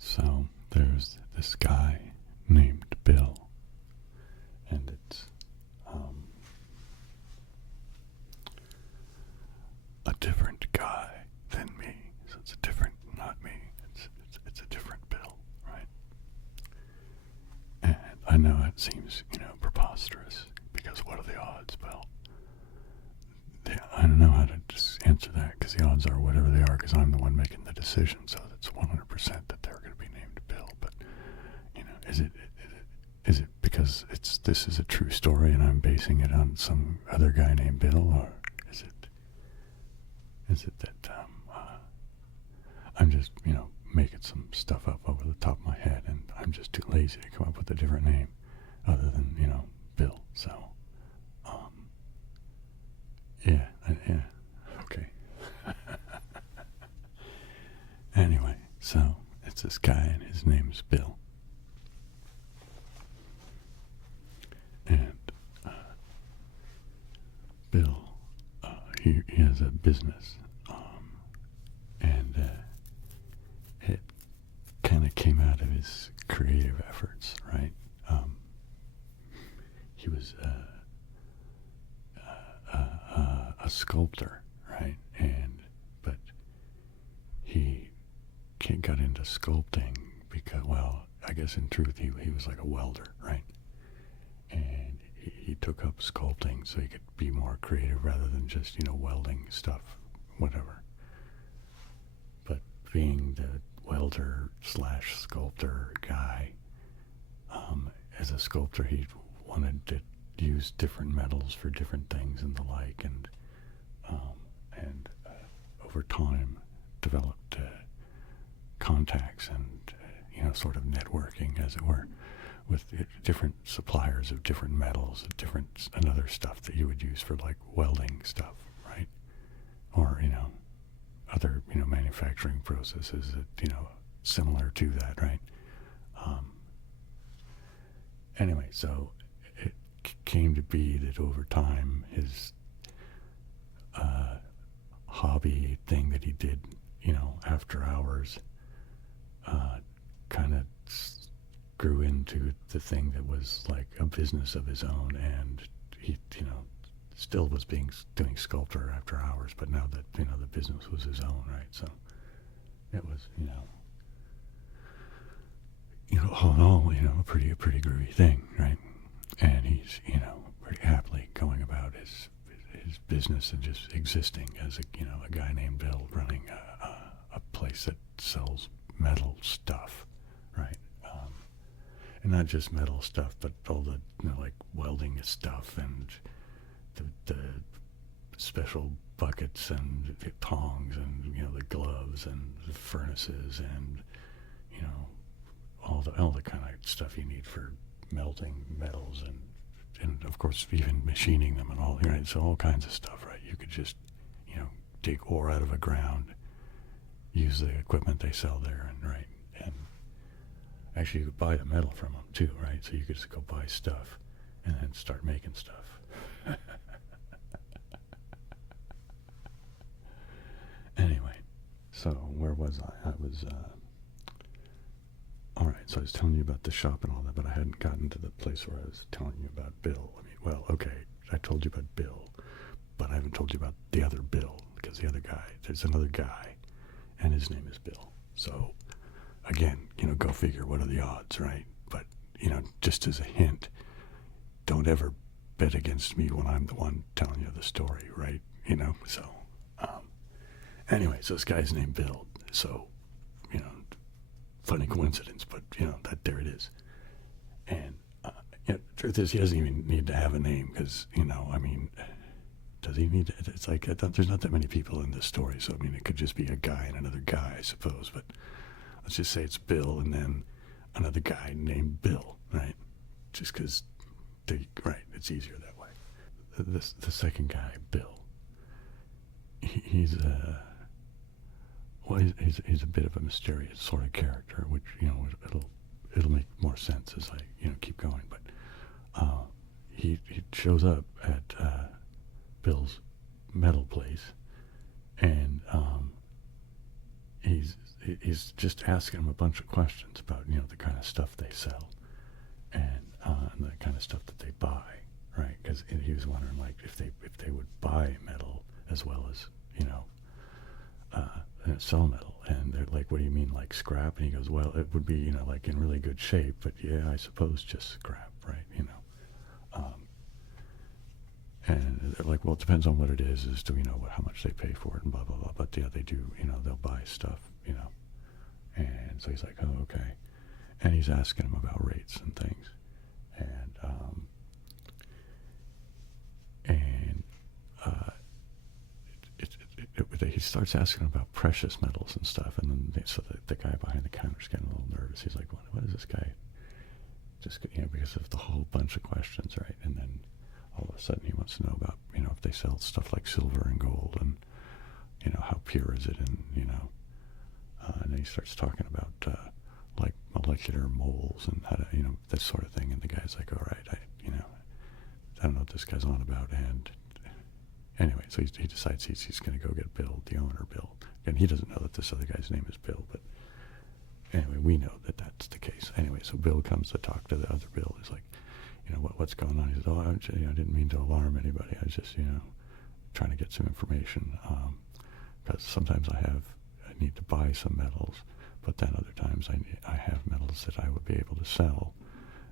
So there's this guy named Bill, and it's a different guy than me. So it's a different, not me. It's a different Bill, right? And I know it seems, preposterous, because what are the odds? Well, I don't know how to just answer that, because the odds are whatever they are, because I'm the one making the decision, so that's 100% that they're going to be named Bill. But, is it because this is a true story and I'm basing it on some other guy named Bill, or is it that I'm just, making some stuff up over the top of my head, and I'm just too lazy to come up with a different name other than, Bill. So, yeah, okay. Anyway, so it's this guy, and his name's Bill. And Bill, he has a business, and it kind of came out of his creative efforts, right? He was a sculptor, right? But he got into sculpting because, well, I guess in truth he was like a welder, right? And he took up sculpting so he could be more creative rather than just, welding stuff, whatever. But being the welder / sculptor guy, as a sculptor, he wanted to use different metals for different things and the like, and over time developed contacts and sort of networking, as it were, with different suppliers of different metals and other stuff that you would use for like welding stuff, right? Or other manufacturing processes that similar to that, right? Anyway, so it came to be that over time his hobby thing that he did, after hours, kind of grew into the thing that was like a business of his own, and he, still was doing sculpture after hours, but now that, the business was his own, right? So it was, all in all, a pretty groovy thing, right? And he's, pretty happily going about his business and just existing as a guy named Bill running a place that sells metal stuff, right? And not just metal stuff, but all the, like welding stuff and the special buckets and the tongs and, the gloves and the furnaces and, all the kind of stuff you need for melting metals and of course even machining them and all, right? So all kinds of stuff, right? You could just, dig ore out of a ground, use the equipment they sell there, and right, and actually you could buy the metal from them too, right? So you could just go buy stuff and then start making stuff. Anyway, so where was I? I was, all right, so I was telling you about the shop and all that, but I hadn't gotten to the place where I was telling you about Bill. Well, okay, I told you about Bill, but I haven't told you about the other Bill, because the other guy, there's another guy, and his name is Bill. So, again, go figure, what are the odds, right? But, just as a hint, don't ever bet against me when I'm the one telling you the story, right? So, anyway, so this guy's named Bill, so, funny coincidence, but, that there it is. And, the truth is, he doesn't even need to have a name, because, does he need to? It's like, there's not that many people in this story, so, it could just be a guy and another guy, I suppose, but let's just say it's Bill and then another guy named Bill, right? just because it's easier that way. The second guy, Bill, he's he's a bit of a mysterious sort of character, which it'll make more sense as I keep going. But he shows up at Bill's metal place, and he's just asking him a bunch of questions about the kind of stuff they sell, and the kind of stuff that they buy, right? Because he was wondering if they would buy metal as well as sell metal, and they're like, what do you mean, like scrap? And he goes, well, it would be in really good shape, but yeah, I suppose just scrap, right? And they're like, well, it depends on what it is as to how much they pay for it and blah blah blah. But yeah, they do, they'll buy stuff, And so he's like, oh, okay. And he's asking him about rates and things, he starts asking him about precious metals and stuff, and then so the guy behind the counter is getting a little nervous. He's like, what is this guy? Just because of the whole bunch of questions, right? And then all of a sudden he wants to know about if they sell stuff like silver and gold, and how pure is it, and and then he starts talking about like molecular moles and how to this sort of thing. And the guy's like, all right, I don't know what this guy's on about. And anyway, so he decides he's going to go get Bill, the owner, Bill. And he doesn't know that this other guy's name is Bill, but anyway, we know that that's the case. Anyway, so Bill comes to talk to the other Bill. He's like, what's going on? He says, oh, I didn't mean to alarm anybody. I was just, trying to get some information. Because sometimes I need to buy some metals, but then other times I have metals that I would be able to sell.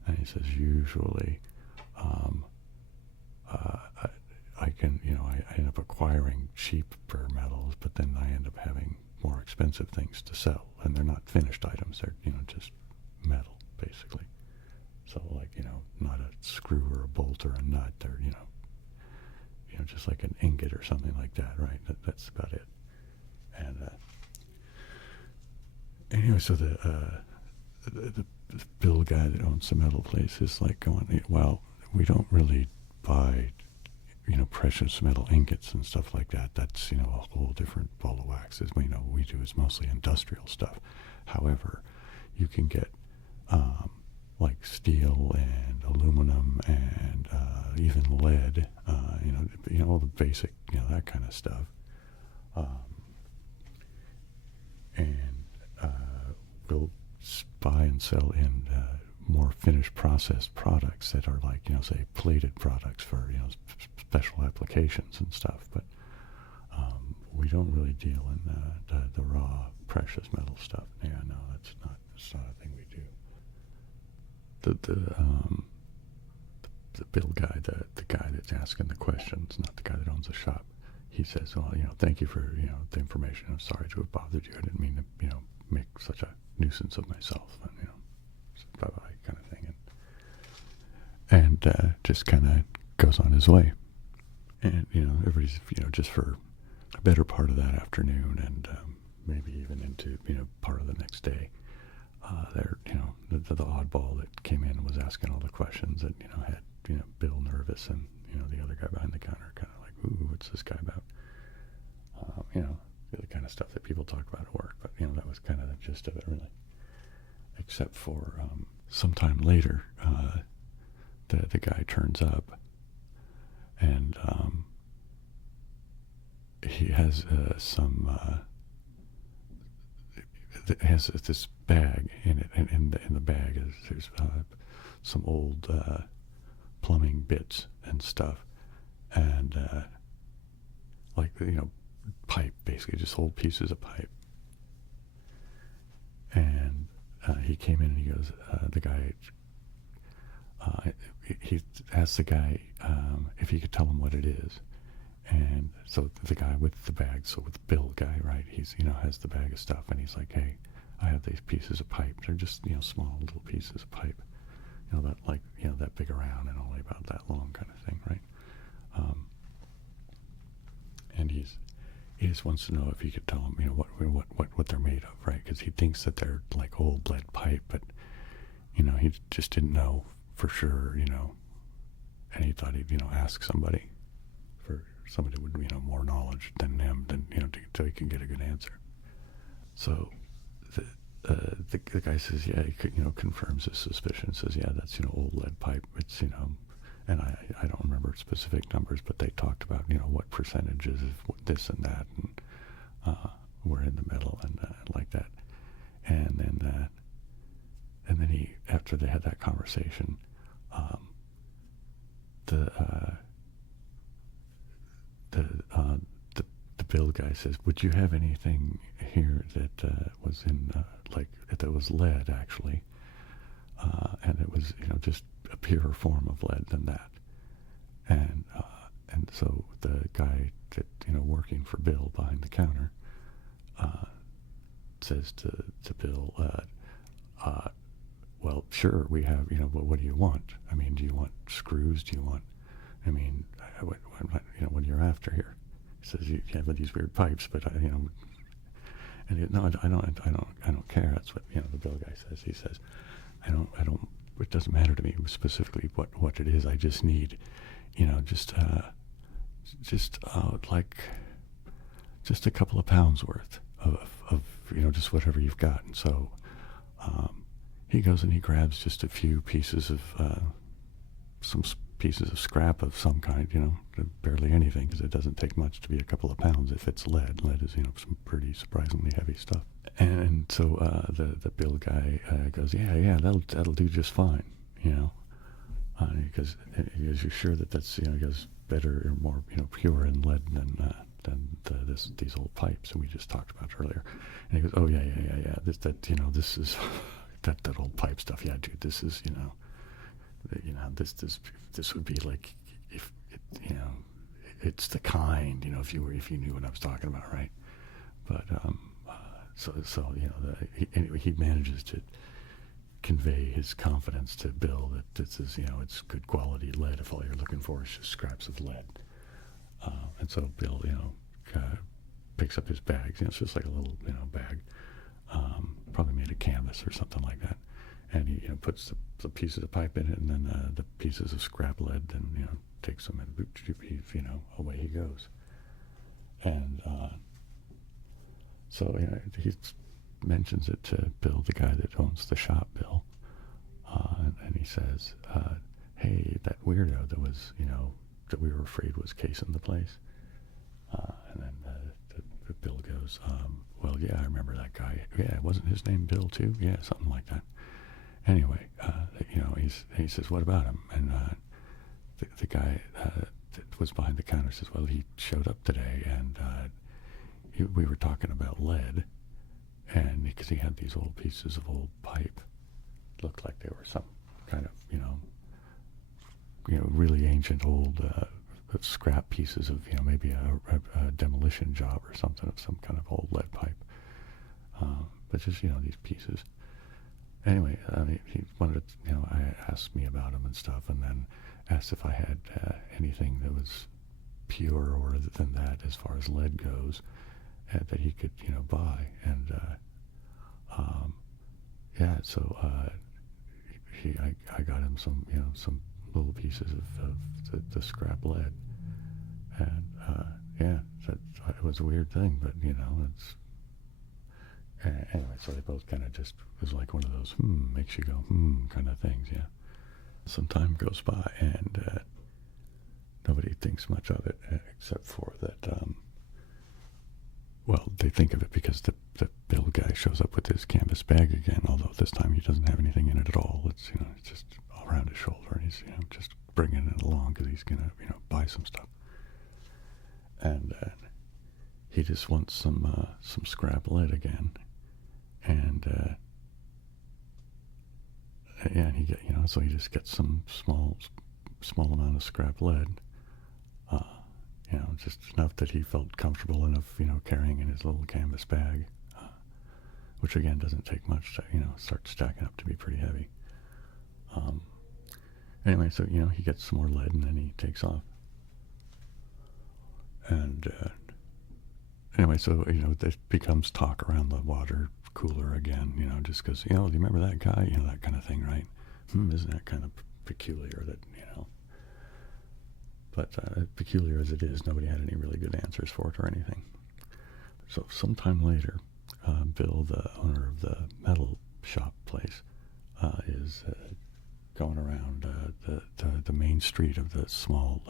And he says, usually, I can, I end up acquiring cheaper metals, but then I end up having more expensive things to sell, and they're not finished items. They're, just metal, basically. So, not a screw or a bolt or a nut. They're, just like an ingot or something like that, right? That's about it. And anyway, so the Bill guy that owns the metal place is like going, well, we don't really buy precious metal ingots and stuff like that. That's, a whole different ball of wax. What we do is mostly industrial stuff. However, you can get like steel and aluminum and even lead, all the basic, that kind of stuff. And we'll buy and sell in more finished processed products that are like, say plated products for, special applications and stuff. But we don't really deal in the raw precious metal stuff. Yeah, no, that's not a thing we do. The Bill guy, the guy that's asking the questions, not the guy that owns the shop, he says, well, thank you for, the information. I'm sorry to have bothered you. I didn't mean to, make such a nuisance of myself, and, bye-bye kind of thing. And just kind of goes on his way. And, everybody's, just for a better part of that afternoon, and maybe even into, part of the next day, there, the oddball that came in and was asking all the questions that, had, Bill nervous, and, the other guy behind the counter kind of like, ooh, what's this guy about? The kind of stuff that people talk about at work. But, that was kind of the gist of it, really. Except for sometime later, the guy turns up, and he has it has this bag in it, and in the bag there's some old plumbing bits and stuff, and pipe, basically just old pieces of pipe. And he came in and he goes, the guy, he asked the guy if he could tell him what it is. And so the guy with the bag, so with the Bill guy, right, he's, has the bag of stuff, and he's like, hey, I have these pieces of pipe. They're just, small little pieces of pipe, that big around and only about that long kind of thing, right? And he just wants to know if he could tell him, what they're made of, right? Because he thinks that they're like old lead pipe, but, he just didn't know for sure, and he thought he'd, ask somebody for somebody with, more knowledge than him, so he can get a good answer. So the guy says, yeah, he confirms his suspicion, says, yeah, that's, old lead pipe. It's, and I don't remember specific numbers, but they talked about, what percentages of this and that, and were in the metal and like that. And then he, after they had that conversation, the bill guy says, would you have anything here that was in, that was lead, actually? And it was, just a purer form of lead than that. And so the guy that, working for Bill behind the counter, says to Bill, well, sure, we have, but what do you want? I mean, do you want screws? Do you want, what you're after here? He says, you have these weird pipes, but and no, I don't care. That's what, the Bill guy says. He says, I don't, it doesn't matter to me specifically what it is. I just need, just a couple of pounds worth of just whatever you've got. And so he goes and he grabs just a few pieces of some pieces of scrap of some kind, barely anything, because it doesn't take much to be a couple of pounds if it's lead. Lead is, some pretty surprisingly heavy stuff. And so the Bill guy goes, yeah, that'll do just fine, because you're sure that that's, he goes, better or more, pure in lead than these old pipes that we just talked about earlier. And he goes, oh yeah, this is that old pipe stuff. Yeah, dude, this is, this would be like, if it, it's the kind, if you knew what I was talking about, right? But anyway, he manages to convey his confidence to Bill that this is, it's good quality lead if all you're looking for is just scraps of lead. And so Bill, picks up his bags. It's just like a little, bag, probably made of canvas or something like that. And he, puts the pieces of pipe in it, and then the pieces of scrap lead, and takes them, and away he goes. And so he mentions it to Bill, the guy that owns the shop, Bill, and he says, "Hey, that weirdo that was, that we were afraid was casing the place." And then the Bill goes, "Well, yeah, I remember that guy. Yeah, wasn't his name Bill too? Yeah, something like that." Anyway, he says, "What about him?" And the guy that was behind the counter says, "Well, he showed up today, and we were talking about lead, and because he had these old pieces of old pipe, looked like they were some kind of, really ancient old scrap pieces of, maybe a demolition job or something of some kind of old lead pipe, but just these pieces." Anyway, he wanted to, I asked me about him and stuff, and then asked if I had anything that was purer than that as far as lead goes, that he could, buy. And so I got him some, some little pieces of the scrap lead, and it was a weird thing, but it's. Anyway, so they both kind of just, it was like one of those, makes you go, kind of things, yeah. Some time goes by, and nobody thinks much of it, except for that, well, they think of it because the Bill guy shows up with his canvas bag again, although this time he doesn't have anything in it at all. It's, it's just all around his shoulder, and he's, just bringing it along because he's going to, buy some stuff. And he just wants some scrap lead again. And and he get, so he just gets some small amount of scrap lead, just enough that he felt comfortable enough, carrying in his little canvas bag, which again doesn't take much to, start stacking up to be pretty heavy. Anyway, so he gets some more lead, and then he takes off. And anyway, so there becomes talk around the water cooler again, just because, do you remember that guy, that kind of thing, right? Isn't that kind of, peculiar that, but peculiar as it is, nobody had any really good answers for it or anything. So sometime later, Bill, the owner of the metal shop place, is going around the main street of the small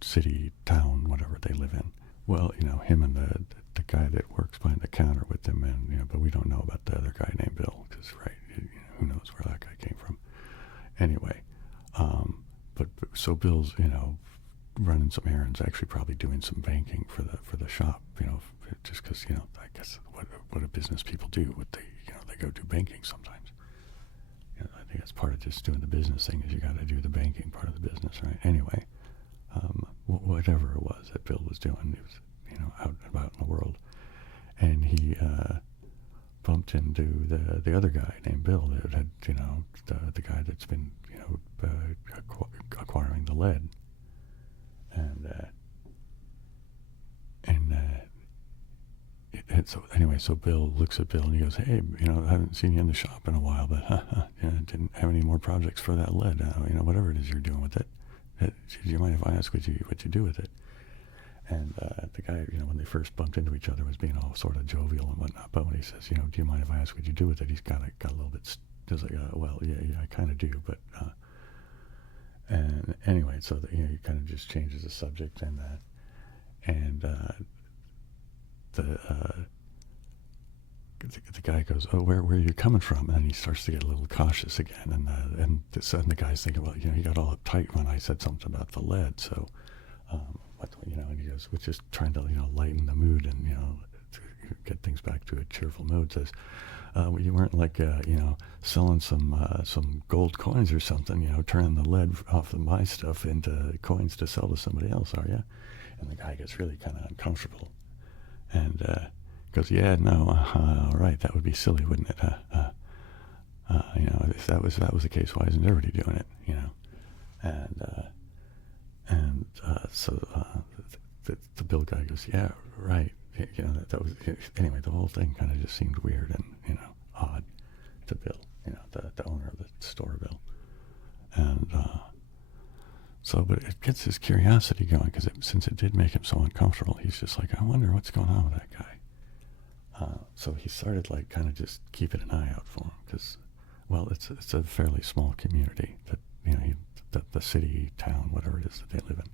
city, town, whatever they live in. Well, him and the guy that works behind the counter with them, and but we don't know about the other guy named Bill, because who knows where that guy came from. Anyway, but so Bill's running some errands, actually probably doing some banking for the shop, just because I guess what do business people do? They go do banking sometimes. I think that's part of just doing the business thing, is you got to do the banking part of the business, right? Anyway, whatever it was that Bill was doing, he was out and about in the world, and he bumped into the other guy named Bill that had the guy that's been acquiring the lead, and so anyway, so Bill looks at Bill and he goes, "Hey, I haven't seen you in the shop in a while, but didn't have any more projects for that lead. Whatever it is you're doing with it. Do you mind if I ask what you do with it?" And the guy, when they first bumped into each other, was being all sort of jovial and whatnot. But when he says, "Do you mind if I ask what you do with it?" He's got a little bit. Just like, well, yeah, I kind of do, but. And anyway, so he kind of just changes the subject, and the guy goes, "Oh, where are you coming from?" And he starts to get a little cautious again, and the guy's thinking, "Well, he got all uptight when I said something about the lead, so and he goes, which is trying to lighten the mood and to get things back to a cheerful mood, says, well, you weren't like selling some gold coins or something, turning the lead off of my stuff into coins to sell to somebody else, are you?" And the guy gets really kind of uncomfortable, and goes, "Yeah, no, all right, that would be silly, wouldn't it? If that was the case, why isn't everybody doing it? So the Bill guy goes, "Yeah, right." That was anyway. The whole thing kind of just seemed weird and odd to Bill, the owner of the store, Bill, and but it gets his curiosity going, because since it did make him so uncomfortable, he's just like, "I wonder what's going on with that guy." So he started kind of just keeping an eye out for him, because, well, it's a fairly small community that the city, town, whatever it is that they live in.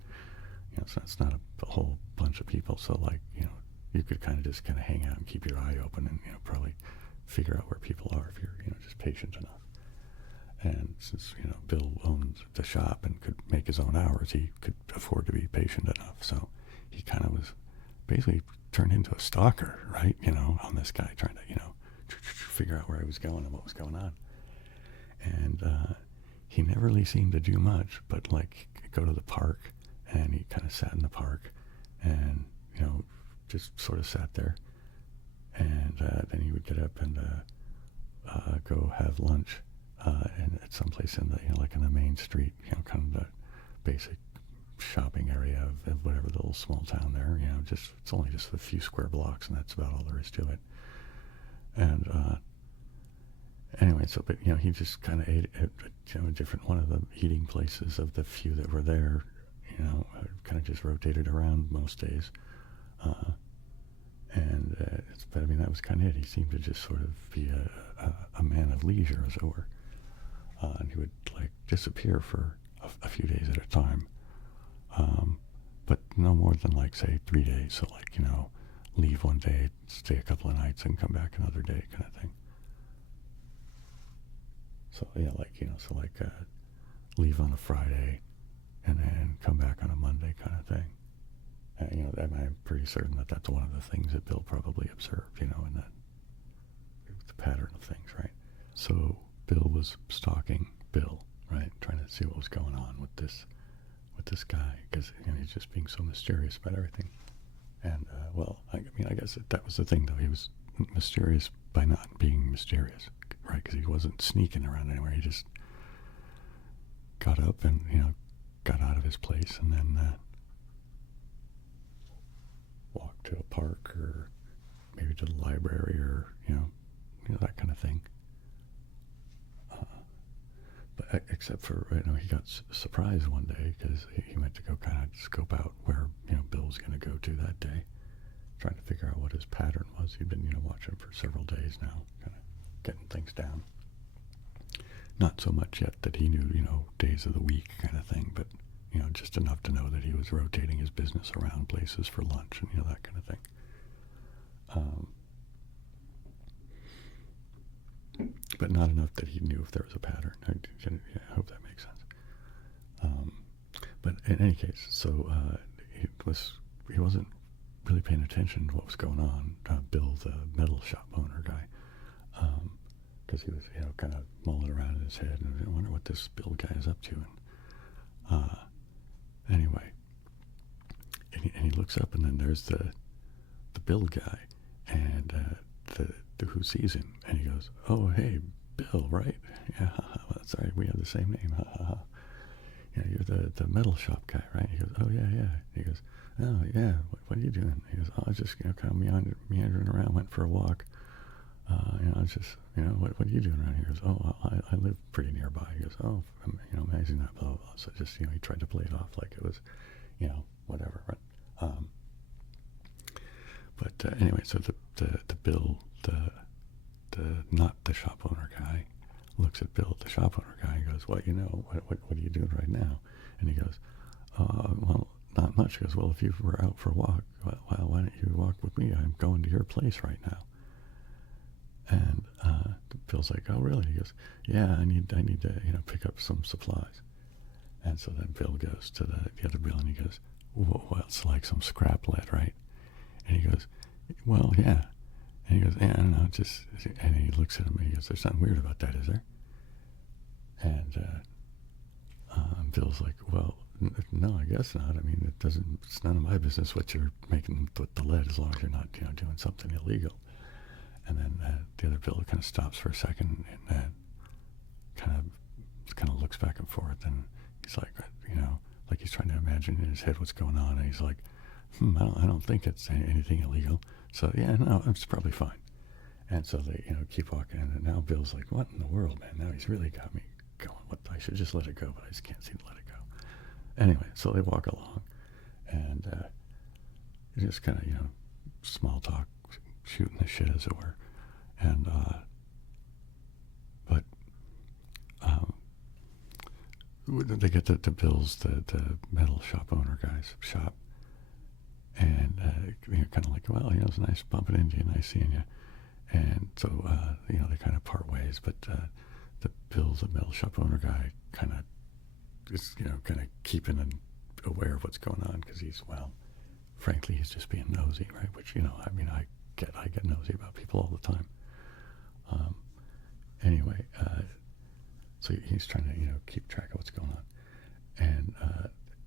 So it's not a whole bunch of people. So you could kind of hang out and keep your eye open, and probably figure out where people are if you're just patient enough. And since Bill owned the shop and could make his own hours, he could afford to be patient enough. So he kind of was basically turned into a stalker, right? On this guy, trying to figure out where he was going and what was going on. And he never really seemed to do much, but go to the park, and he kind of sat in the park, and just sort of sat there, and then he would get up and go have lunch, and at some place in the in the main street, kind of the basic shopping area of whatever the little small town there. It's only just a few square blocks, and that's about all there is to it. And anyway, so but he just kind of ate at a different one of the eating places of the few that were there. Kind of just rotated around most days. But I mean, that was kind of it. He seemed to just sort of be a man of leisure, as it were. And he would disappear for a few days at a time. But no more than say 3 days. So leave one day, stay a couple of nights, and come back another day, kind of thing. So yeah, leave on a Friday, and then come back on a Monday, kind of thing. I'm pretty certain that that's one of the things that Bill probably observed, in the pattern of things, right? So Bill was stalking Bill, right, trying to see what was going on with this guy, because he's just being so mysterious about everything. And I guess that was the thing, though. He was mysterious by not being mysterious, right? Because he wasn't sneaking around anywhere. He just got up and got out of his place, and then walked to a park, or maybe to the library, or that kind of thing. But except for, he got surprised one day because he went to go kind of scope out where, Bill was going to go to that day, trying to figure out what his pattern was. He'd been, watching for several days now, kind of getting things down. Not so much yet that he knew, days of the week kind of thing, but, just enough to know that he was rotating his business around places for lunch and, that kind of thing. But not enough that he knew if there was a pattern. I hope that makes sense. But in any case, so he wasn't really paying attention to what was going on. Bill, the metal shop owner guy, because he was kind of mulling around in his head, and I wonder what this Bill guy is up to. And anyway, and he looks up, and then there's the Bill guy, and who sees him, and he goes, "Oh, hey, Bill, right? Yeah, well, sorry, we have the same name. You're the metal shop guy, right?" He goes, "Oh, yeah, yeah." He goes, "Oh, yeah, what are you doing?" He goes, "Oh, I was just, kind of meandering around, went for a walk. I just, what are you doing around here?" He goes, "Oh, I live pretty nearby." He goes, "Oh, amazing that, blah, blah, blah." So just, he tried to play it off like it was, whatever, right? But anyway, so the Bill, the not the shop owner guy, looks at Bill, the shop owner guy, and goes, "Well, what are you doing right now?" And he goes, "Well, not much." He goes, "Well, if you were out for a walk, well, why don't you walk with me? I'm going to your place right now." And Bill's like, "Oh, really?" He goes, "Yeah, I need to pick up some supplies." And so then Bill goes to the other Bill, and he goes, "Well, it's like some scrap lead, right?" And he goes, "Well, yeah." And he goes, "Yeah, I don't know, and he looks at him, and he goes, "There's something weird about that, is there?" And Bill's like, "Well, no, I guess not. I mean, it's none of my business what you're making with the lead, as long as you're not, doing something illegal." And then the other Bill kind of stops for a second, and kind of looks back and forth, and he's like, like he's trying to imagine in his head what's going on, and he's like, I don't think it's anything illegal. So yeah, no, it's probably fine." And so they, keep walking, and now Bill's like, "What in the world, man? Now he's really got me going. What? I should just let it go, but I just can't seem to let it go." Anyway, so they walk along, and just kind of, small talk, shooting the shit, as it were. And but they get to Bill's, the metal shop owner guy's shop, and kind of like, "Well, it's nice bumping into you, nice seeing you." And so they kind of part ways, but the Bill, the metal shop owner guy, kind of is kind of keeping aware of what's going on, because he's, frankly, he's just being nosy, right? Which I get nosy about people all the time. Anyway, so he's trying to keep track of what's going on,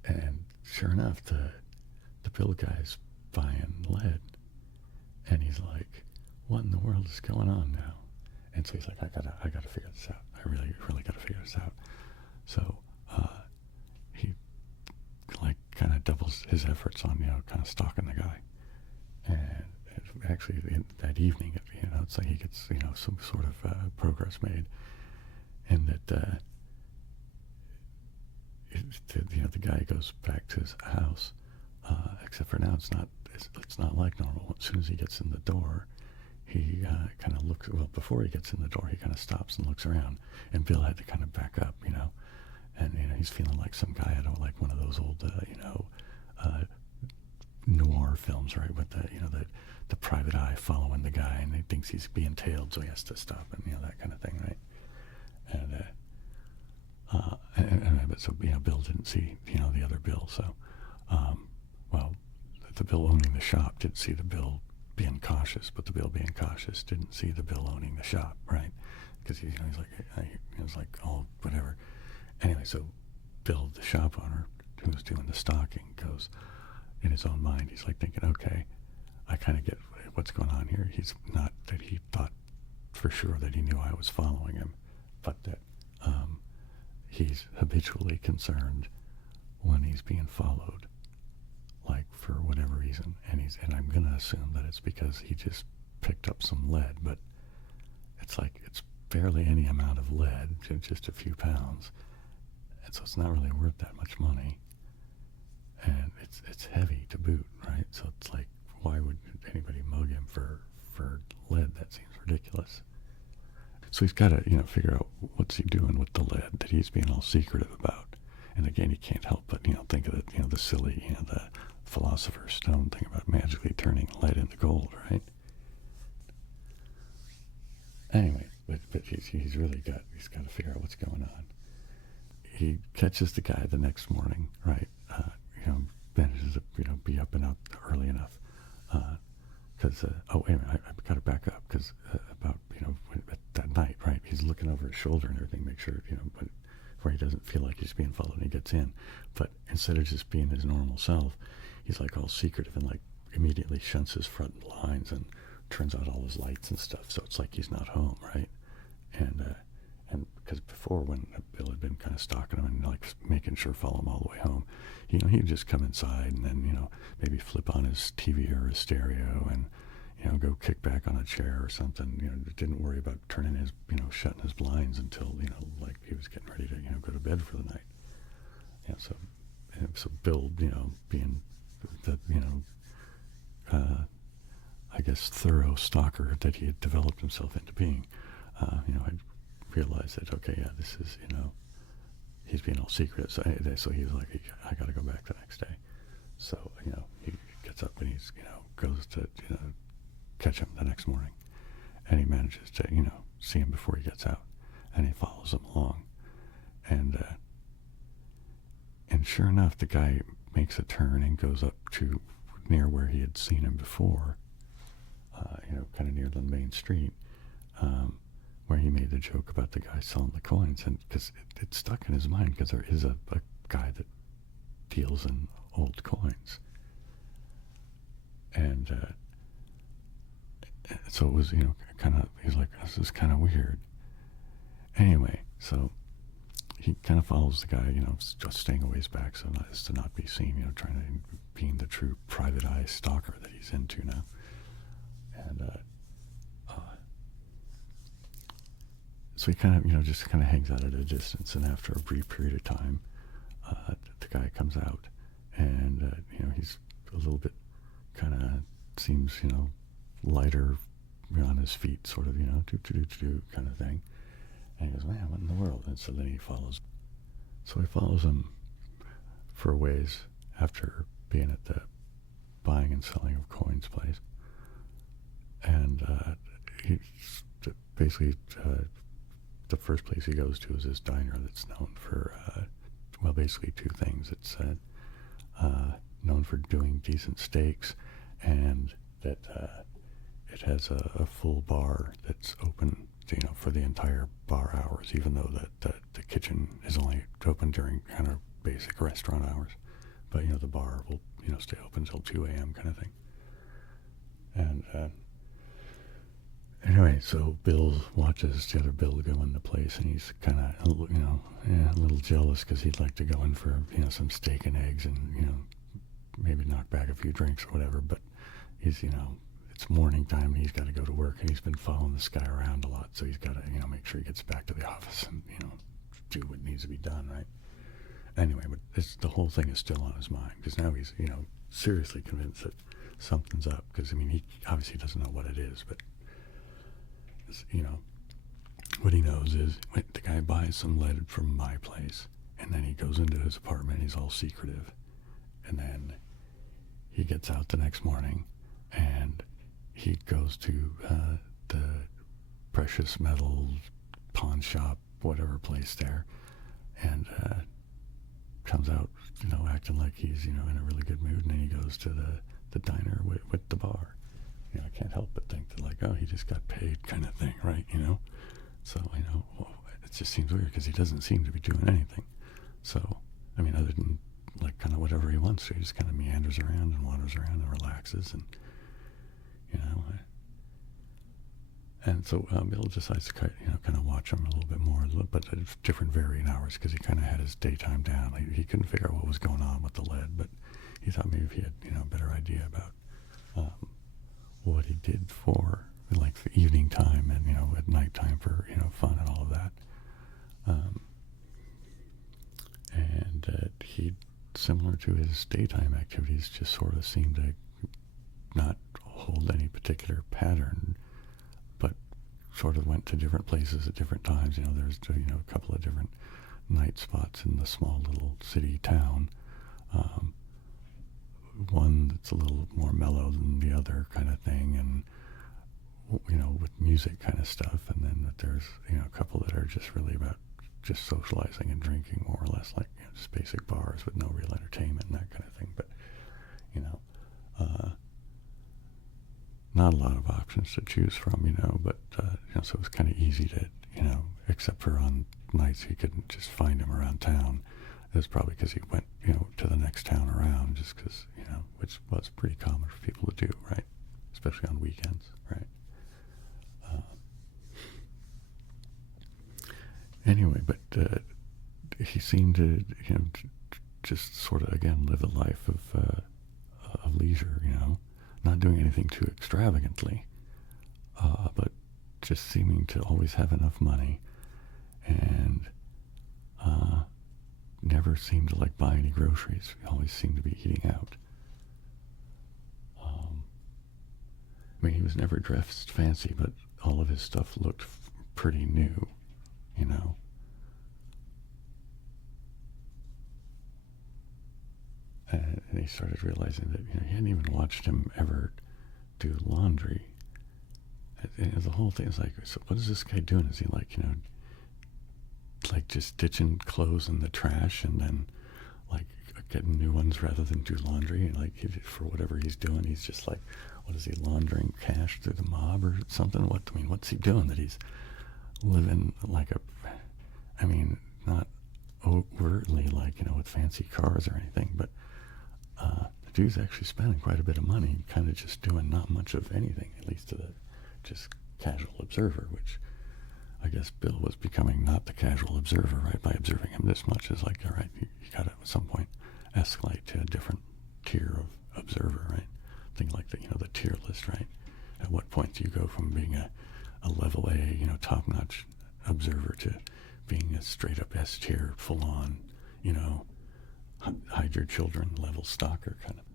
and sure enough, the Bill guy's buying lead, and he's like, "What in the world is going on now?" And so he's like, I gotta figure this out. I really gotta figure this out. So he kind of doubles his efforts on kind of stalking the guy, and actually that evening, it's like he gets some sort of progress made, and that the guy goes back to his house, except for now it's not like normal. As soon as he gets in the door, he kind of looks, before he gets in the door, he kind of stops and looks around, and Bill had to kind of back up, and he's feeling like some guy out of like one of those old noir films, right, with the private eye following the guy, and he thinks he's being tailed, so he has to stop, and that kind of thing, right? But so Bill didn't see the other Bill, so the Bill owning the shop didn't see the Bill being cautious, but the Bill being cautious didn't see the Bill owning the shop, right? Because he's like, "Oh, whatever." Anyway, so Bill, the shop owner, who was doing the stalking, goes, in his own mind, he's like thinking, "Okay, I kind of get what's going on here. He's not that he thought for sure that he knew I was following him, but that he's habitually concerned when he's being followed, like for whatever reason, and I'm gonna assume that it's because he just picked up some lead, but it's like it's barely any amount of lead, just a few pounds. And so it's not really worth that much money. And it's heavy to boot, right? So it's like, why would anybody mug him for lead? That seems ridiculous. So he's got to, figure out what's he doing with the lead that he's being all secretive about. And again, he can't help but, think of the, the silly, the philosopher's stone thing about magically turning lead into gold, right? Anyway, but he's really got to figure out what's going on. He catches the guy the next morning, right? Manages to, be up and up early enough. Because, oh, wait a minute, I got to back up, because about, that night, right, he's looking over his shoulder and everything, make sure, but where he doesn't feel like he's being followed and he gets in. But instead of just being his normal self, he's like all secretive and like immediately shunts his front blinds and turns out all his lights and stuff, so it's like he's not home, right? And because before, when Bill had been kind of stalking him and like making sure follow him all the way home, he'd just come inside and then, maybe flip on his TV or his stereo and, go kick back on a chair or something. Didn't worry about turning his, shutting his blinds until, like he was getting ready to, go to bed for the night. Yeah, so Bill, being the, I guess thorough stalker that he had developed himself into being, I'd realized that, okay, yeah, this is, he's being all secretive. So he was like, I got to go back the next day. So, he gets up and he's, goes to, catch him the next morning. And he manages to, see him before he gets out. And he follows him along. And sure enough, the guy makes a turn and goes up to near where he had seen him before, kind of near the main street, where he made the joke about the guy selling the coins. And because it stuck in his mind, because there is a guy that deals in old coins. And so it was, kind of, he was like, this is kind of weird. Anyway, so he kind of follows the guy, just staying a ways back so as to not be seen, trying to being the true private eye stalker that he's into now. And so he kind of, just kind of hangs out at a distance. And after a brief period of time, the guy comes out, and he's a little bit kind of seems, lighter on his feet, sort of, do kind of thing. And he goes, man, what in the world? And so then he follows. So he follows him for a ways after being at the buying and selling of coins place. And he basically, the first place he goes to is this diner that's known for, basically two things. It's known for doing decent steaks, and that it has a full bar that's open, for the entire bar hours, even though the kitchen is only open during kind of basic restaurant hours. But, the bar will, stay open until 2 a.m. kind of thing. And anyway, so Bill watches the other Bill go in the place, and he's kind of, a little jealous because he'd like to go in for, some steak and eggs and, maybe knock back a few drinks or whatever. But he's, it's morning time and he's got to go to work, and he's been following this guy around a lot. So he's got to, make sure he gets back to the office and, do what needs to be done, right? Anyway, but the whole thing is still on his mind, because now he's, seriously convinced that something's up. Because, he obviously doesn't know what it is, but what he knows is, the guy buys some lead from my place, and then he goes into his apartment, he's all secretive, and then he gets out the next morning, and he goes to the precious metal pawn shop, whatever place there, and comes out, acting like he's, in a really good mood, and then he goes to the diner with the bar. I can't help but think that, like, oh, he just got paid kind of thing, right? So, it just seems weird because he doesn't seem to be doing anything. So, other than, like, kind of whatever he wants to, he just kind of meanders around and wanders around and relaxes, and, and so Bill decides to, kind of watch him a little bit more, but at different varying hours, because he kind of had his daytime down. He couldn't figure out what was going on with the lead, but he thought maybe if he had, a better idea about what he did for like the evening time and, at nighttime for, fun and all of that. And he, similar to his daytime activities, just sort of seemed to not hold any particular pattern, but sort of went to different places at different times. There's, a couple of different night spots in the small little city town. One that's a little more mellow than the other kind of thing, and, with music kind of stuff. And then there's, a couple that are just really about just socializing and drinking, more or less, like, just basic bars with no real entertainment and that kind of thing. But, not a lot of options to choose from, but, so it was kind of easy to, except for on nights you couldn't just find him around town. It was probably because he went, to the next town around, just because, which was pretty common for people to do, right? Especially on weekends, right? Anyway, but he seemed to, just sort of, again, live a life of leisure, not doing anything too extravagantly, but just seeming to always have enough money, and never seemed to like buy any groceries. He always seemed to be eating out. I mean, he was never dressed fancy, but all of his stuff looked pretty new, And he started realizing that, he hadn't even watched him ever do laundry. And the whole thing is like, so what is this guy doing? Is he like, like just ditching clothes in the trash and then like getting new ones rather than do laundry? And like, for whatever he's doing, he's just like, what is he, laundering cash through the mob or something? What's he doing that he's living like not overtly like, with fancy cars or anything, but the dude's actually spending quite a bit of money kind of just doing not much of anything, at least to the just casual observer, which I guess Bill was becoming not the casual observer, right? By observing him this much, is like, all right, you got to at some point escalate to a different tier of observer, right? Things like the, the tier list, right? At what point do you go from being a level A, top-notch observer to being a straight-up S tier, full-on, hide your children level stalker kind of?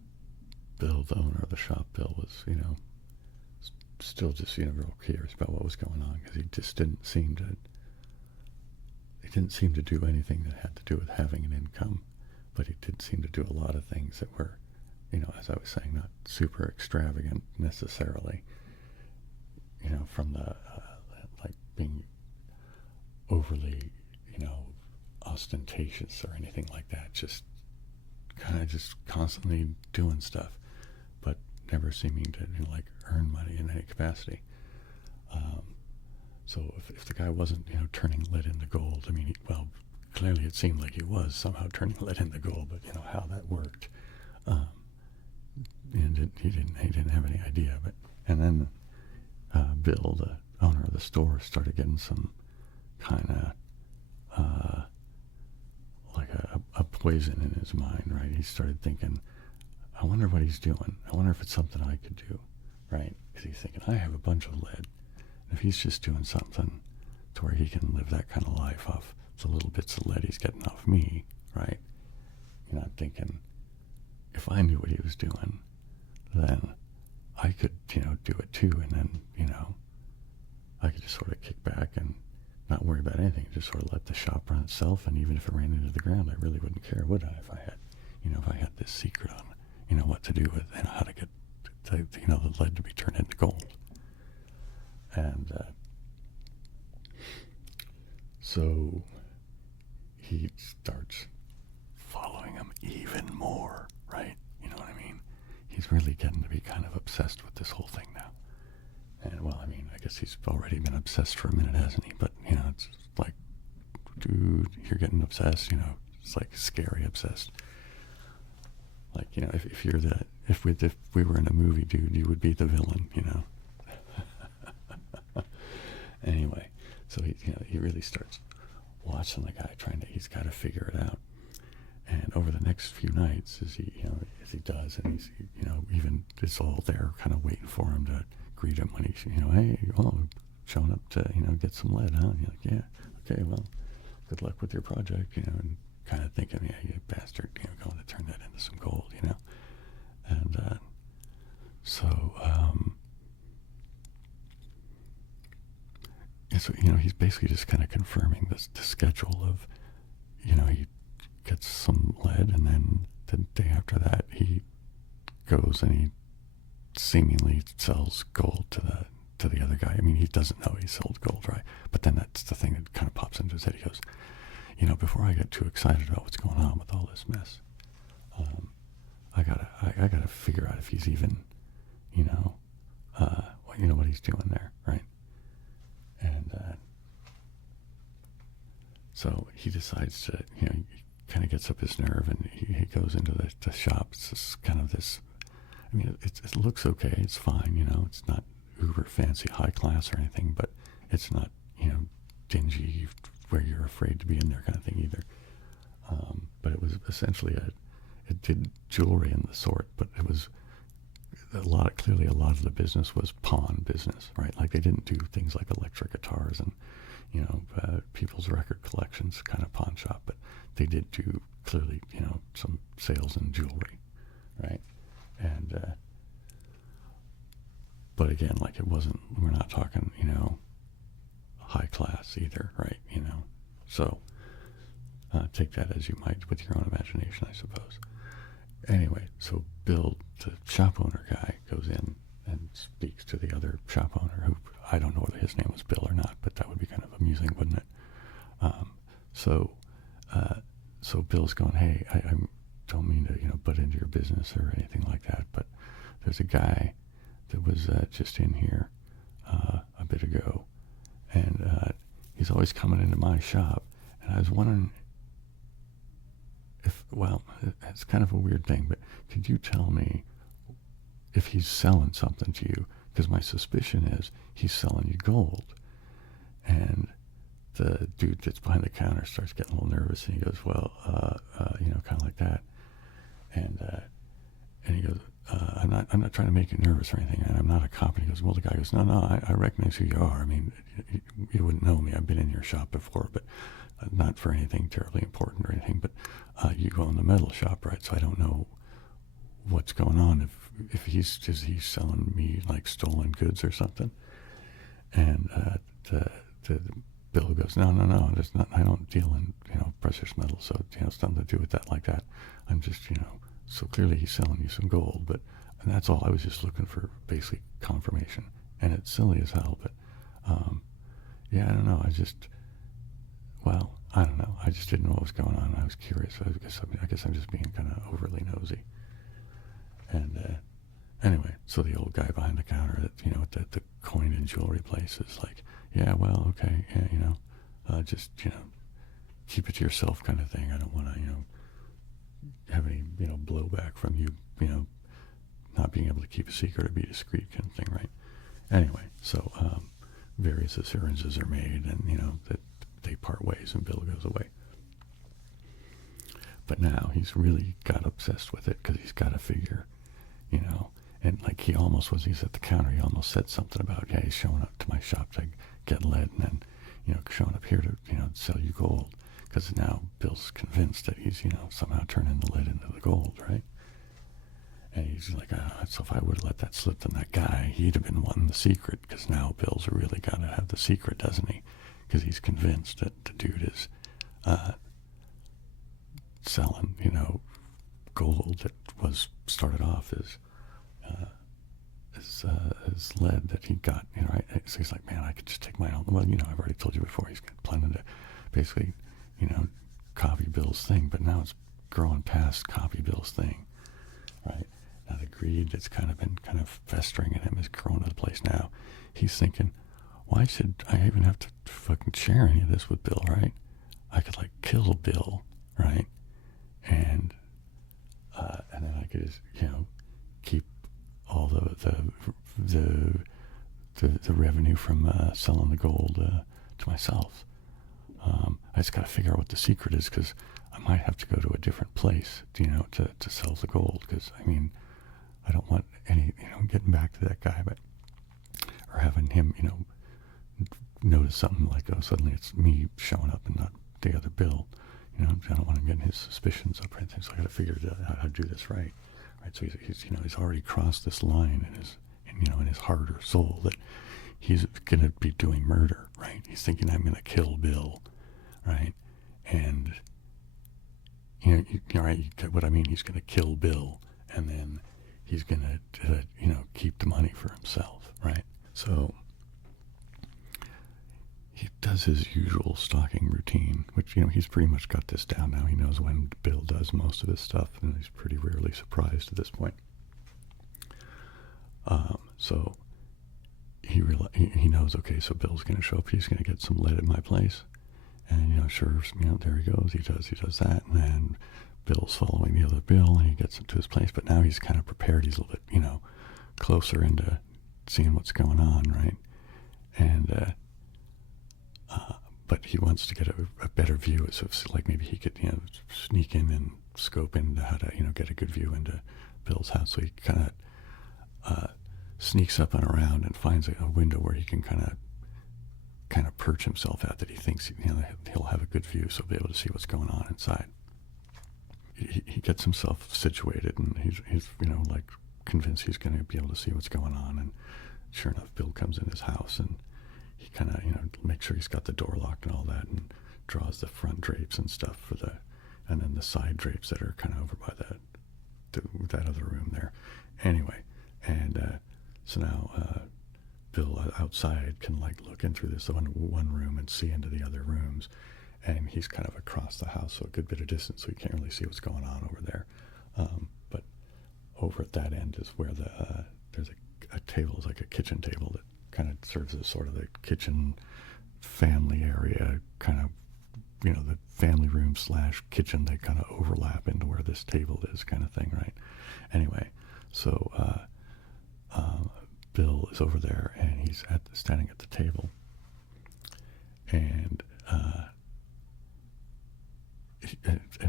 Bill, the owner of the shop, Bill was, still just, real curious about what was going on, because he just didn't seem to do anything that had to do with having an income, but he did seem to do a lot of things that were, as I was saying, not super extravagant necessarily, from the, like being overly, ostentatious or anything like that, just kind of just constantly doing stuff, but never seeming to, earn money in any capacity. So if the guy wasn't, turning lead into gold, I mean, clearly it seemed like he was somehow turning lead into gold, but how that worked, he didn't have any idea. But and then Bill, the owner of the store, started getting some kind of like a poison in his mind, right? He started thinking, I wonder what he's doing. I wonder if it's something I could do, right? Because he's thinking, I have a bunch of lead. If he's just doing something to where he can live that kind of life off the little bits of lead he's getting off me, right? I'm thinking, if I knew what he was doing, then I could, do it too. And then, I could just sort of kick back and not worry about anything. Just sort of let the shop run itself. And even if it ran into the ground, I really wouldn't care, would I? If I had, if I had this secret on, what to do with, how to get, the lead to be turned into gold. And so he starts following him even more, right? You know what I mean? He's really getting to be kind of obsessed with this whole thing now. And, I guess he's already been obsessed for a minute, hasn't he? But, it's like, dude, you're getting obsessed, it's like scary obsessed. Like, if you're the, if we were in a movie, dude, you would be the villain, Anyway, so he really starts watching the guy, he's got to figure it out. And over the next few nights, as he does, and he's, even it's all there kind of waiting for him to greet him when he's, hey, showing up to, get some lead, huh? And you're like, yeah, okay, well, good luck with your project, and kind of thinking, yeah, you bastard, going to turn that into some gold, And so, so, he's basically just kind of confirming the schedule of, he gets some lead, and then the day after that, he goes and he seemingly sells gold to the other guy. I mean, he doesn't know he sold gold, right? But then that's the thing that kind of pops into his head. He goes, before I get too excited about what's going on with all this mess, I gotta figure out if he's even, what he's doing there, right? And so he decides to, he kind of gets up his nerve, and he goes into the shop. It's just kind of this. I mean, it looks okay. It's fine, It's not uber fancy, high class or anything, but it's not, dingy where you're afraid to be in there kind of thing either. But it was essentially it did jewelry in the sort, but it was clearly a lot of the business was pawn business, right? Like they didn't do things like electric guitars and, people's record collections kind of pawn shop, but they did do clearly, some sales in jewelry, right? And, but again, like we're not talking, high class either, right? So take that as you might with your own imagination, I suppose. Anyway, so Bill, the shop owner guy, goes in and speaks to the other shop owner, who I don't know whether his name was Bill or not, but that would be kind of amusing, wouldn't it? So Bill's going, hey, I don't mean to, butt into your business or anything like that, but there's a guy that was just in here a bit ago, and he's always coming into my shop, and I was wondering if, well, it's kind of a weird thing, but could you tell me if he's selling something to you? Because my suspicion is he's selling you gold. And the dude that's behind the counter starts getting a little nervous, and he goes, well, kind of like that. And he goes, I'm not trying to make you nervous or anything, and I'm not a cop. And he goes, well, the guy goes, no, I recognize who you are. I mean, you wouldn't know me. I've been in your shop before, but not for anything terribly important or anything. But you own the metal shop, right? So I don't know what's going on. If he's selling me like stolen goods or something. And the Bill goes, no, there's not. I don't deal in precious metals, so it's nothing to do with that like that. I'm just so clearly he's selling you some gold, and that's all. I was just looking for basically confirmation, and it's silly as hell, but I don't know. I don't know. I just didn't know what was going on. I was curious. I guess I'm just being kind of overly nosy. And anyway, so the old guy behind the counter at the coin and jewelry place is like, yeah, well, okay, yeah, just keep it to yourself kind of thing. I don't want to have any blowback from you not being able to keep a secret or be discreet kind of thing, right? Anyway, so various assurances are made, and that they part ways, and Bill goes away. But now he's really got obsessed with it because he's got to figure, and like he's at the counter, he almost said something about, yeah, he's showing up to my shop to get lead, and then showing up here to sell you gold, because now Bill's convinced that he's somehow turning the lead into the gold, right? And he's like, so if I would have let that slip, then that guy, he'd have been wanting the secret, because now Bill's really got to have the secret, doesn't he? Because he's convinced that the dude is selling, gold that was started off as lead that he got, right? So he's like, man, I could just take mine own. Well, I've already told you before, he's planning to basically, copy Bill's thing, but now it's growing past copy Bill's thing, right? Now the greed that's kind of festering in him is growing to the place now. He's thinking, why should I even have to fucking share any of this with Bill, right? I could like kill Bill, right? And then I could just, keep all the revenue from selling the gold to myself. I just got to figure out what the secret is, because I might have to go to a different place, to sell the gold, because I mean, I don't want any, getting back to that guy, but having him, notice something like, oh, suddenly it's me showing up and not the other Bill. I don't want him getting his suspicions up, right? So I got to figure out how to do this right. So he's already crossed this line in his heart or soul that he's going to be doing murder, right? He's thinking, I'm going to kill Bill, right? And, you get what I mean? He's going to kill Bill, and then he's going to, keep the money for himself, right? So he does his usual stalking routine, which, he's pretty much got this down now. He knows when Bill does most of his stuff, and he's pretty rarely surprised at this point. So he knows, okay, so Bill's going to show up. He's going to get some lead at my place. And, sure, there he goes. He does that. And then Bill's following the other Bill, and he gets into his place. But now he's kind of prepared. He's a little bit, closer into seeing what's going on, right? And, but he wants to get a better view. So like maybe he could, sneak in and scope into how to, get a good view into Bill's house. So he kind of sneaks up and around and finds a window where he can kind of perch himself at, that he thinks he'll have a good view, so he'll be able to see what's going on inside. He gets himself situated, and he's like convinced he's going to be able to see what's going on. And sure enough, Bill comes in his house, and he kind of makes sure he's got the door locked and all that, and draws the front drapes and stuff and then the side drapes that are kind of over by that other room there. Anyway, and so now Bill outside can look in through this one room and see into the other rooms, and he's kind of across the house, so a good bit of distance, so he can't really see what's going on over there. But over at that end is where there's a table, is like a kitchen table that kind of serves as sort of the kitchen family area, kind of, the family room / kitchen. They kind of overlap into where this table is, kind of thing, right? Anyway, so Bill is over there, and he's standing at the table, and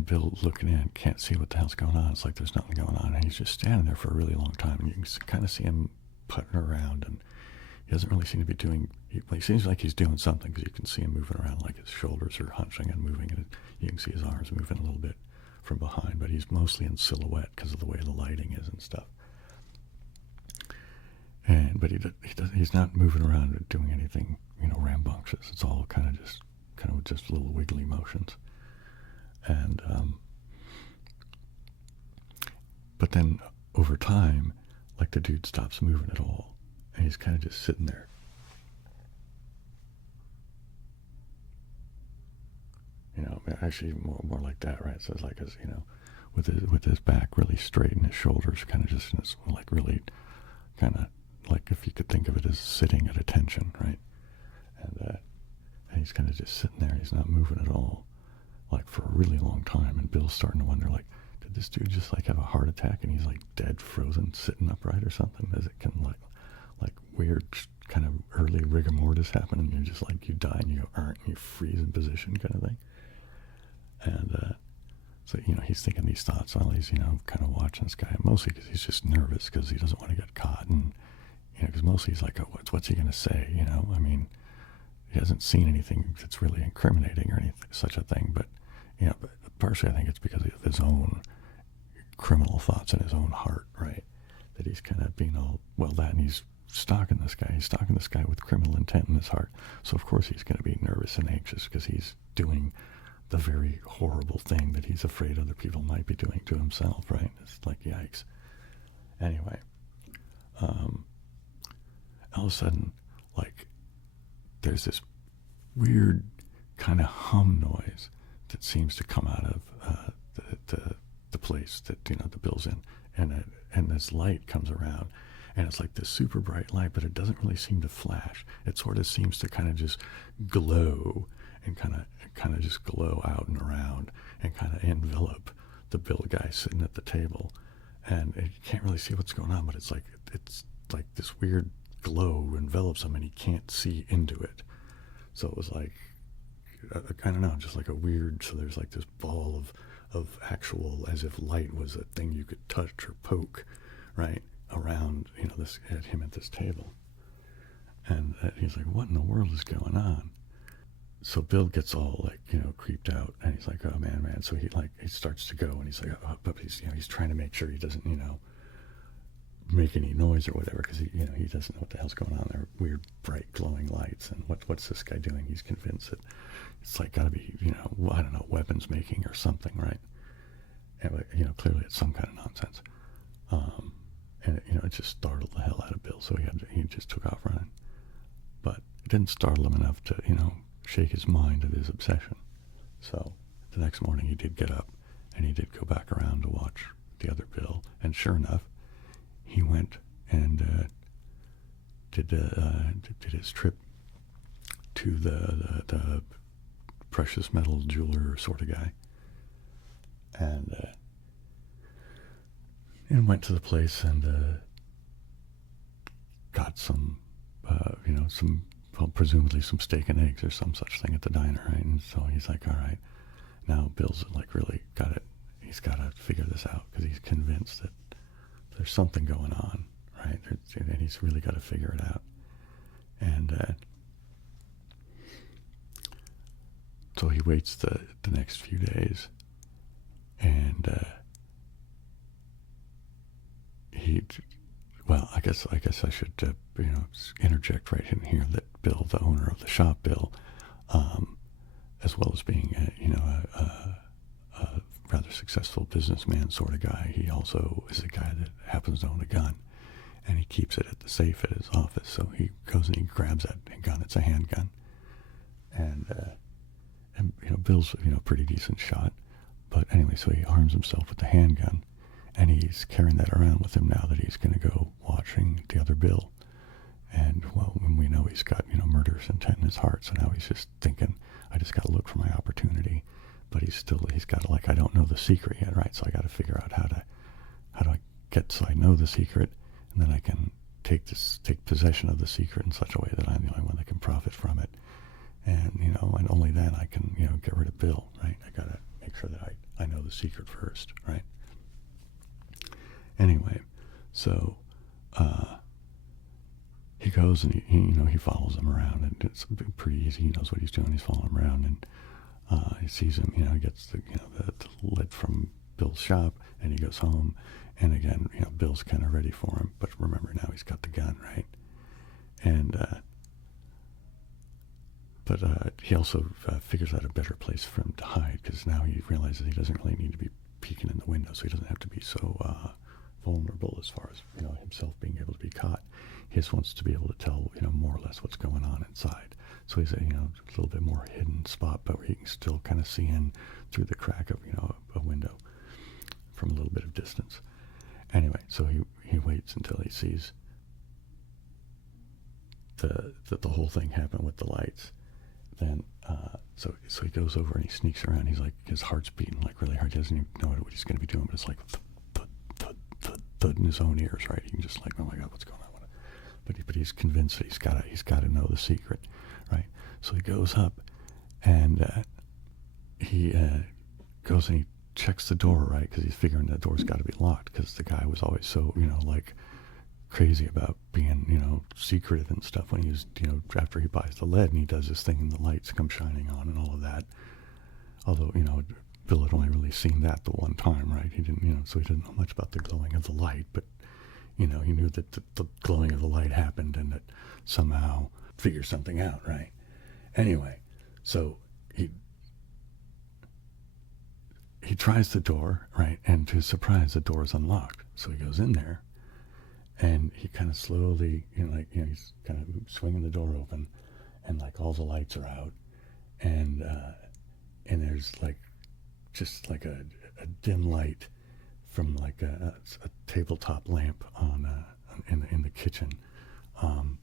Bill looking in can't see what the hell's going on. It's like there's nothing going on, and he's just standing there for a really long time, and you can kind of see him putting around, and he doesn't really seem to be doing. He seems like he's doing something, because you can see him moving around, like his shoulders are hunching and moving, and you can see his arms moving a little bit from behind, but he's mostly in silhouette because of the way the lighting is and stuff. But he's not moving around or doing anything, rambunctious. It's all kind of just little wiggly motions. And but then over time, the dude stops moving at all, and he's kind of just sitting there. Actually more like that, right? So it's like his, with his back really straight and his shoulders kind of just really kind of like, if you could think of it as sitting at attention, right? And he's kind of just sitting there. He's not moving at all, for a really long time. And Bill's starting to wonder, did this dude just have a heart attack, and he's dead, frozen, sitting upright or something? Does it can like weird kind of early rigor mortis happen, and you're just you die and you go, and you freeze in position, kind of thing. And so he's thinking these thoughts while he's kind of watching this guy, mostly because he's just nervous because he doesn't want to get caught, and because mostly he's like, oh, what's he gonna say? I mean, he hasn't seen anything that's really incriminating or anything such a thing, but but partially I think it's because of his own criminal thoughts in his own heart, right? That he's kind of being all that, and he's stalking this guy. He's stalking this guy with criminal intent in his heart. So of course he's going to be nervous and anxious, because he's doing the very horrible thing that he's afraid other people might be doing to himself, right? It's yikes. Anyway, all of a sudden, there's this weird kind of hum noise that seems to come out of the place that the Bill's in, and this light comes around, and it's this super bright light, but it doesn't really seem to flash. It sort of seems to kind of just glow, and kind of just glow out and around, and kind of envelop the Bill guy sitting at the table, and you can't really see what's going on, but it's like this weird glow envelops him, and he can't see into it. So it was I don't know, just a weird, so there's this ball of actual, as if light was a thing you could touch or poke, right, around, this, at him at this table. And he's like, what in the world is going on? So Bill gets all like, creeped out, and he's like, oh man. So he starts to go, and he's like, oh, but he's trying to make sure he doesn't, make any noise or whatever, because he doesn't know what the hell's going on. There are weird, bright, glowing lights, and what's this guy doing? He's convinced that it's like got to be, I don't know, weapons making or something, right? And clearly it's some kind of nonsense. And it just startled the hell out of Bill, so he just took off running. But it didn't startle him enough to, shake his mind of his obsession. So the next morning he did get up, and he did go back around to watch the other Bill, and sure enough, he went and did his trip to the precious metal jeweler sort of guy, and went to the place and got some, presumably some steak and eggs or some such thing at the diner, right? And so he's like, all right, now Bill's like really got it. He's got to figure this out, because he's convinced that there's something going on, right? And he's really got to figure it out. And so he waits the next few days, and I guess I should interject right in here that Bill, the owner of the shop, Bill, as well as being a rather successful businessman sort of guy, he also is a guy that happens to own a gun, and he keeps it at the safe at his office. So he goes and he grabs that gun. It's a handgun, and Bill's a pretty decent shot, but anyway, so he arms himself with the handgun, and he's carrying that around with him now that he's going to go watching the other Bill. And well, when we know he's got murderous intent in his heart, so now he's just thinking, I just got to look for my opportunity. But he's got to, I don't know the secret yet, right? So I got to figure out how do I get so I know the secret, and then I can take possession of the secret in such a way that I'm the only one that can profit from it, and and only then I can get rid of Bill, right? I got to make sure that I know the secret first, right? Anyway, so he goes and he follows him around, and it's pretty easy. He knows what he's doing. He's following him around, and he sees him. He gets the lid from Bill's shop, and he goes home. And again, Bill's kind of ready for him, but remember now he's got the gun, right? And but he also figures out a better place for him to hide, because now he realizes he doesn't really need to be peeking in the window, so he doesn't have to be so vulnerable as far as himself being able to be caught. He just wants to be able to tell more or less what's going on inside. So he's a little bit more hidden spot, but where he can still kind of see in through the crack of a window from a little bit of distance. Anyway, so he waits until he sees the whole thing happen with the lights. Then so he goes over and he sneaks around. He's like, his heart's beating like really hard. He doesn't even know what he's going to be doing, but it's like thud in his own ears, right? He can just like, oh my God, what's going on? But he's convinced that he's got to know the secret, right? So he goes up, and he goes and he checks the door, right? Because he's figuring the door's got to be locked, because the guy was always so like crazy about being secretive and stuff. When he was after he buys the lead and he does this thing and the lights come shining on and all of that. Although Bill had only really seen that the one time, right? He didn't so he didn't know much about the glowing of the light, but he knew that the glowing of the light happened, and that somehow figure something out, right? Anyway, so he tries the door, right? And to his surprise, the door is unlocked. So he goes in there, and he kind of slowly, he's kind of swinging the door open, and like all the lights are out, and there's like just like a dim light from like a tabletop lamp in the kitchen, and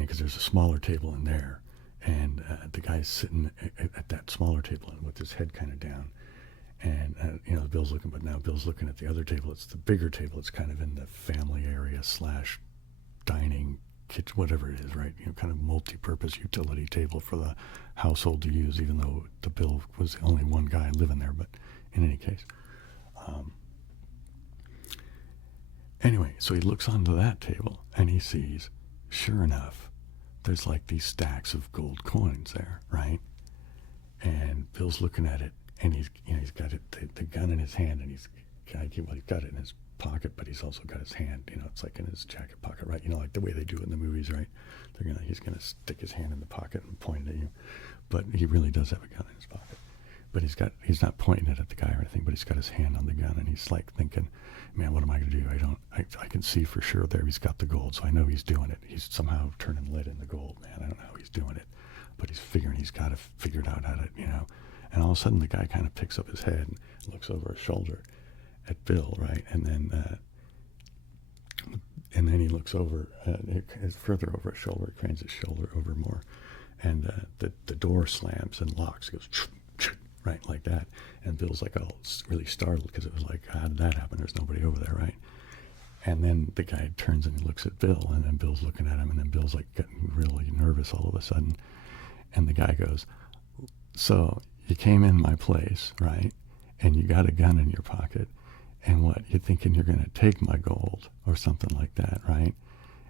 because there's a smaller table in there, and the guy's sitting at that smaller table and with his head kind of down, and Bill's looking, but now Bill's looking at the other table. It's the bigger table. It's kind of in the family area / dining kitchen, whatever it is, right? Kind of multi-purpose utility table for the household to use, even though the Bill was the only one guy living there. But in any case. Anyway, so he looks onto that table, and he sees, sure enough, there's like these stacks of gold coins there, right? And Bill's looking at it, and he's got it, the gun in his hand, and he's got it in his pocket, but he's also got his hand, it's like in his jacket pocket, right? Like the way they do it in the movies, right? He's gonna stick his hand in the pocket and point it at you, but he really does have a gun in his pocket. But he's not pointing it at the guy or anything, but he's got his hand on the gun, and he's like thinking, man, what am I gonna do? I can see for sure there he's got the gold, so I know he's doing it. He's somehow turning lead into gold, man. I don't know how he's doing it, but he's figuring he's got to figure it out how to, And all of a sudden, the guy kind of picks up his head and looks over his shoulder at Bill, right? And then he looks over, further over his shoulder, cranes his shoulder over more, and the door slams and locks, goes right like that. And Bill's like all really startled because it was like, how did that happen? There's nobody over there, right? And then the guy turns and he looks at Bill, and then Bill's looking at him, and then Bill's like getting really nervous all of a sudden. And the guy goes, so you came in my place, right? And you got a gun in your pocket. And what, you're thinking you're going to take my gold or something like that, right?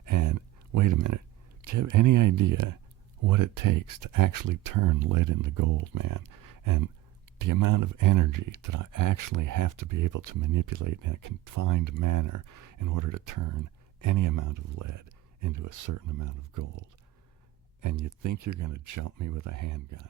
And wait a minute, do you have any idea what it takes to actually turn lead into gold, man? And the amount of energy that I actually have to be able to manipulate in a confined manner in order to turn any amount of lead into a certain amount of gold. And you think you're going to jump me with a handgun?